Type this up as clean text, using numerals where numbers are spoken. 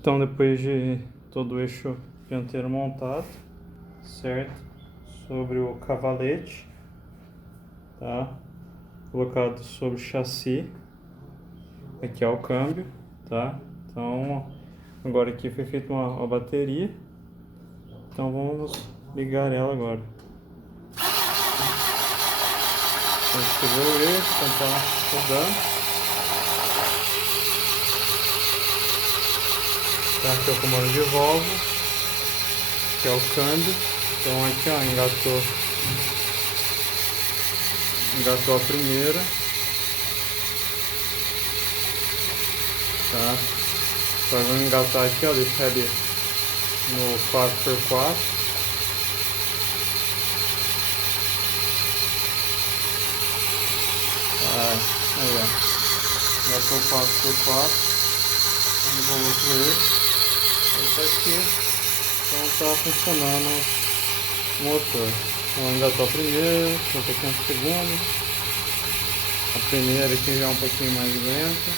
Então, depois de todo o eixo dianteiro montado, certo? Sobre o cavalete, tá? Colocado sobre o chassi. Aqui é o câmbio, tá? Então, agora aqui foi feita uma bateria. Então, vamos ligar ela agora. A gente pegou o eixo, então tá rodando. Tá, aqui é o comando de Volvo, que é o câmbio. Então aqui ó, engatou a primeira, tá? Agora vamos engatar aqui ó, deixar ele no 4x4. Aí ó, engatou o 4x4, vamos ao outro eixo. Esse aqui, então tá funcionando o motor. Vamos engatar a primeira, conta aqui um segundo. A primeira aqui já é um pouquinho mais lenta.